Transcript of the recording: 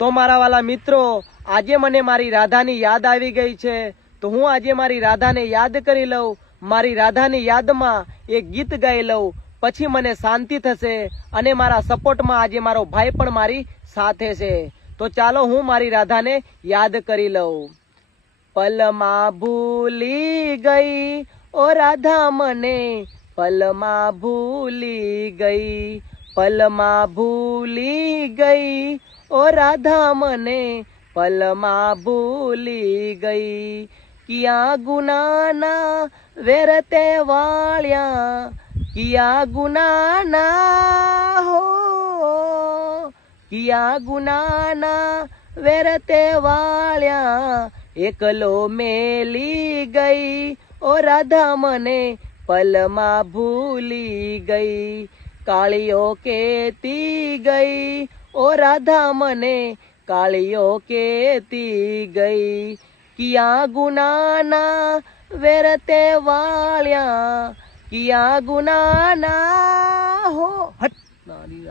તો મારા વાલા મિત્રો, આજે મને મારી રાધાની યાદ આવી ગઈ છે, તો હું આજે મારી રાધાને યાદ કરી લઉં, મારી રાધાની યાદમાં એક ગીત ગાઈ લઉં, પછી મને શાંતિ થશે અને મારા સપોર્ટમાં આજે મારો ભાઈ પણ મારી સાથે છે। તો ચાલો હું મારી રાધાને યાદ કરી લઉં। પલમાં ભૂલી ગઈ ઓ રાધા મને, પલમાં ભૂલી ગઈ, પલમાં ભૂલી ગઈ ઓ રાધા મને, પલમાં ભૂલી ગઈ। કિયા ગુનાના વેરતે વાળ્યા, કિયા ગુનાના હો, કિયા ગુનાના વેરતે વાળ્યા, એકલો મેલી ગઈ ઓ રાધા મને, પલમાં ભૂલી ગઈ। કાળીઓ કેતી ગઈ ઓ રાધા મને, કાળીઓ કેતી ગઈ। કિયા ગુનાના વેરતે વાળ્યા, કિયા ગુનાના હો, હટ નાની